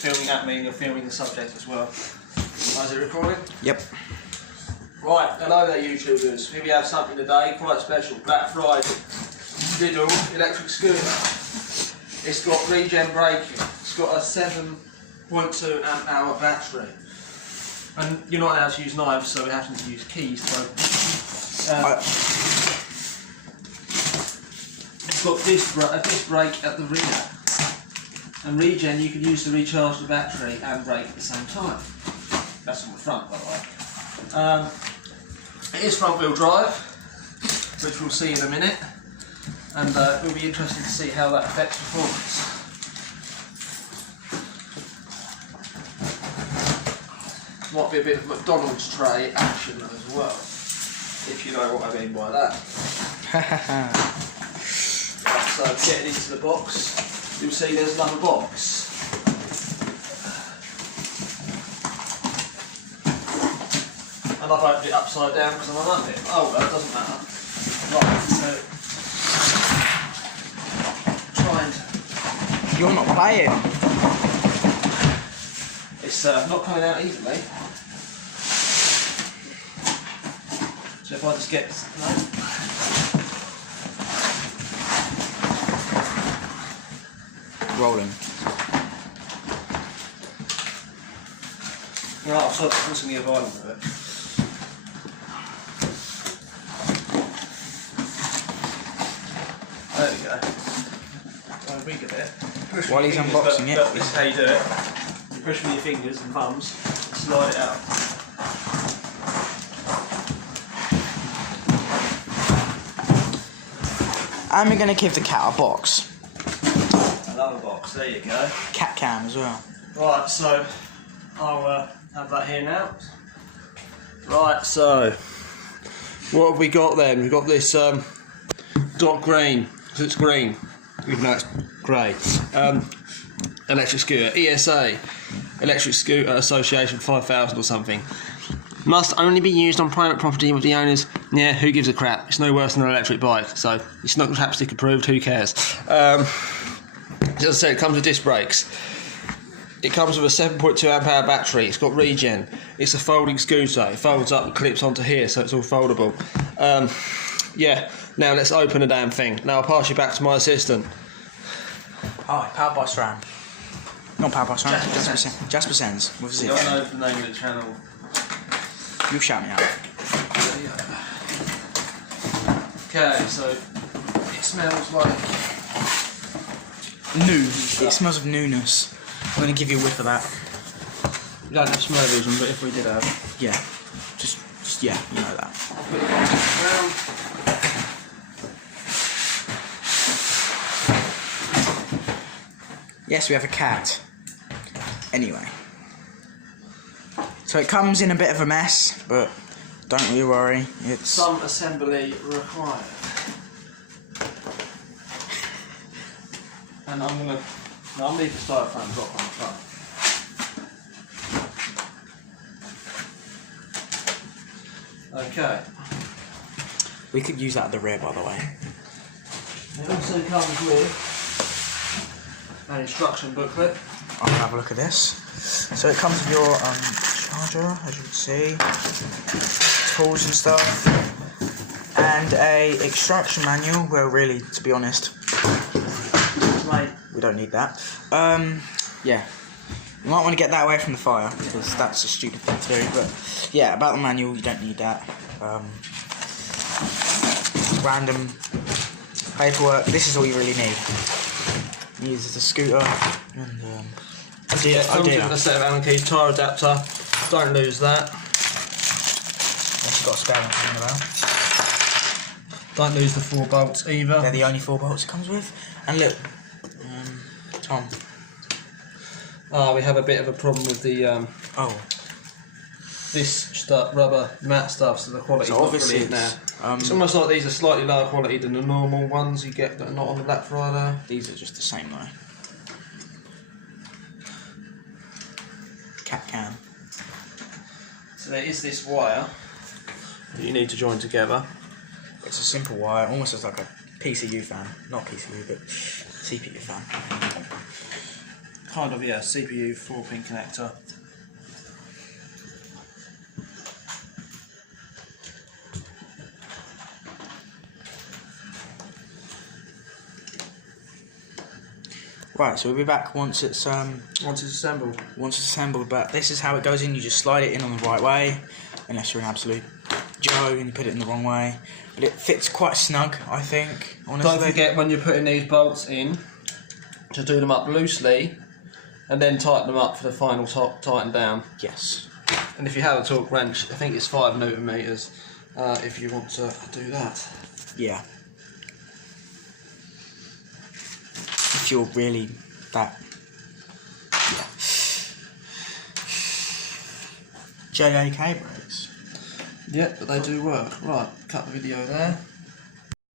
filming at me and you're filming the subject as well. Is it recording? Yep. Right, hello there YouTubers. Here we have something today quite special. Black Friday. LIDL electric scooter. It's got regen braking. It's got a 7.2 amp hour battery. And you're not allowed to use knives, so we have to use keys. So, it's got a disc brake at the rear. And regen, you can use to recharge the battery and brake at the same time. That's on the front, by the way. It is front wheel drive, which we'll see in a minute. And it will be interesting to see how that affects performance. Might be a bit of McDonald's tray action as well, if you know what I mean by that. Right, so getting into the box, you'll see there's another box. And I've opened it upside down because I'm a muppet. Oh well, it doesn't matter. Right, so try and... You're not playing. It's not coming out easily. So if I just get... No. Rolling. Right, I've started forcing the violent with it. There we go. Well, we get it. While he's unboxing it. This is how you do it. You push with your fingers and thumbs, slide it out. And we're going to give the cat a box. Another box, there you go. Cat cam as well. Right, so I'll have that here now. Right, so what have we got then? We've got this dot green, because it's green, even though it's grey. Electric scooter, ESA, Electric Scooter Association 5000 or something. Must only be used on private property with the owners. Yeah, who gives a crap? It's no worse than an electric bike, so it's not chapstick approved, who cares? As I said, it comes with disc brakes. It comes with a 7.2 amp hour battery. It's got regen. It's a folding scooter. It folds up and clips onto here, so it's all foldable. Yeah, now let's open the damn thing. Now I'll pass you back to my assistant. Oh, powered by SRAM. Not powered by SRAM, Jasper Sens with zip. I don't know the name of the channel. You shout me out. Okay, so it smells like... New. It smells of newness. I'm going to give you a whiff of that. We don't have smell vision, but if we did have... Yeah. Just yeah, you know that. I'll put it around. Yes, we have a cat. Anyway. So it comes in a bit of a mess, but don't really worry. It's... Some assembly required. And I'm going to... No, I'll leave the styrofoam drop on the front. Okay. We could use that at the rear, by the way. It also comes with an instruction booklet. I'll have a look at this. So it comes with your charger, as you can see, tools and stuff, and a extraction manual. Well, really, to be honest, we don't need that. Yeah, you might want to get that away from the fire because that's a stupid thing to do. But yeah, about the manual, you don't need that. Random paperwork. This is all you really need. Use the scooter and Yeah, comes with a set of Allen keys, tyre adapter. Don't lose that. Unless you've got a spare one hanging around. Don't lose the 4 bolts either. They're the only 4 bolts it comes with. And look, Tom. We have a bit of a problem with the this stuff, rubber mat stuff, so the quality's not brilliant now. It's almost like these are slightly lower quality than the normal ones you get that are not on the Black Friday. These are just the same though. Cat cam. So there is this wire that you need to join together. It's a simple wire, almost as like a PCU fan. Not PCU, but CPU fan. kind of, yeah, CPU 4-pin connector. Right, so we'll be back once it's assembled. Once it's assembled, but this is how it goes in. You just slide it in on the right way, unless you're an absolute Joe and you put it in the wrong way. But it fits quite snug, I think, honestly. Don't forget when you're putting these bolts in, to do them up loosely, and then tighten them up for the final tighten down. Yes. And if you have a torque wrench, I think it's 5 Newton meters, if you want to do that. Yeah. If you're really that... Yeah. JAK brakes. Yeah, but they do work. Right, cut the video there.